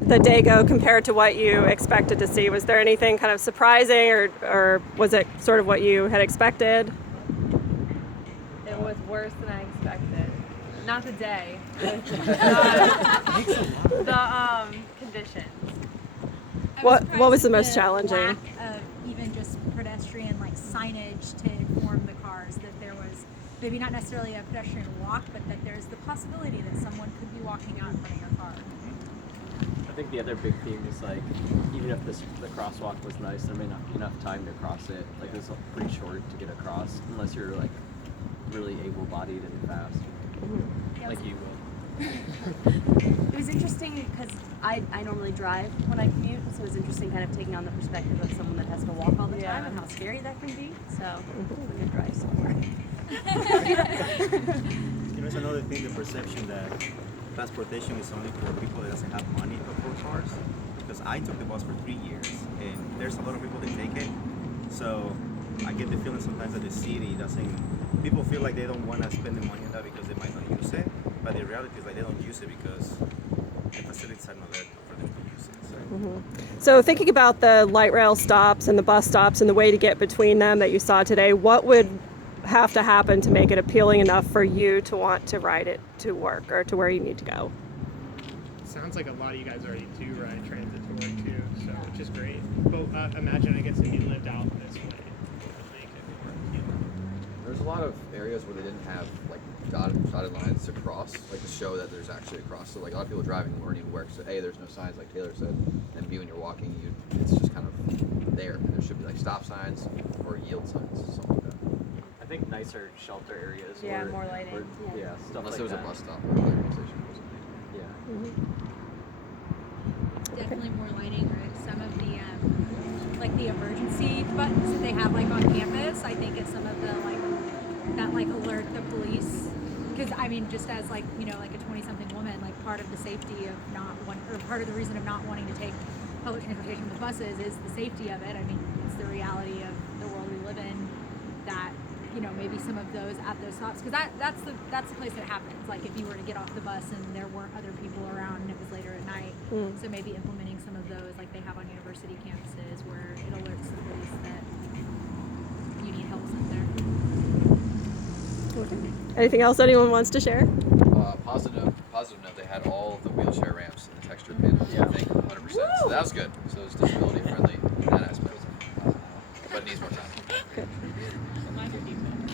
the day go compared to what you expected to see? Was there anything kind of surprising, or was it sort of what you had expected? It was worse than I expected. Not the day, the conditions. What was the most challenging? Lack of even just pedestrian like signage to inform the cars that there was maybe not necessarily a pedestrian walk, but that there's the possibility that someone could be walking out in front of your car. I think the other big theme is like, even if the crosswalk was nice, there may not be enough time to cross it. Like it's pretty short to get across, unless you're like really able-bodied and fast, like you will. It was interesting because I normally drive when I commute, so it was interesting kind of taking on the perspective of someone that has to walk all the time and how scary that can be. So we could drive somewhere. It's another thing, the perception that transportation is only for people that doesn't have money to afford cars. Because I took the bus for 3 years, and there's a lot of people that take it. So I get the feeling sometimes that the city doesn't. People feel like they don't want to spend the money on that because they might not use it. But the reality is like they don't use it because the facilities are not there for them to use it. So thinking about the light rail stops and the bus stops and the way to get between them that you saw today, what would have to happen to make it appealing enough for you to want to ride it to work or to where you need to go? Sounds like a lot of you guys already do ride transit to work too, so which is great. But imagine, I guess, if you lived out this way, it would make it more appealing. There's a lot of areas where they didn't have like dotted lines to cross, like to show that there's actually a cross. So like a lot of people driving weren't even aware. So A, there's no signs like Taylor said, and B, when you're walking, it's just kind of there. And there should be like stop signs or yield signs, something like that. I think nicer shelter areas. Yeah, or, more lighting. Or, yeah, stuff Unless like there was that. a bus stop or a lighting station or something. Yeah. Definitely more lighting, right? Some of the like the emergency buttons that they have like on campus. I think it's some of the like that like alert the police. Because I mean, just as like like a 20-something woman, like part of the safety of part of the reason of not wanting to take public transportation with buses is the safety of it. I mean, it's the reality of the world we live in that maybe some of those at those stops, because that's the place that happens. Like if you were to get off the bus and there weren't other people around and it was later at night, so maybe implementing some of those like they have on university campuses where it alerts the police that you need help somewhere. Okay. Anything else anyone wants to share? Positive note, they had all of the wheelchair ramps in the texture panels, I think 100%. So that was good. So it was disability friendly in that aspect. But it needs more time.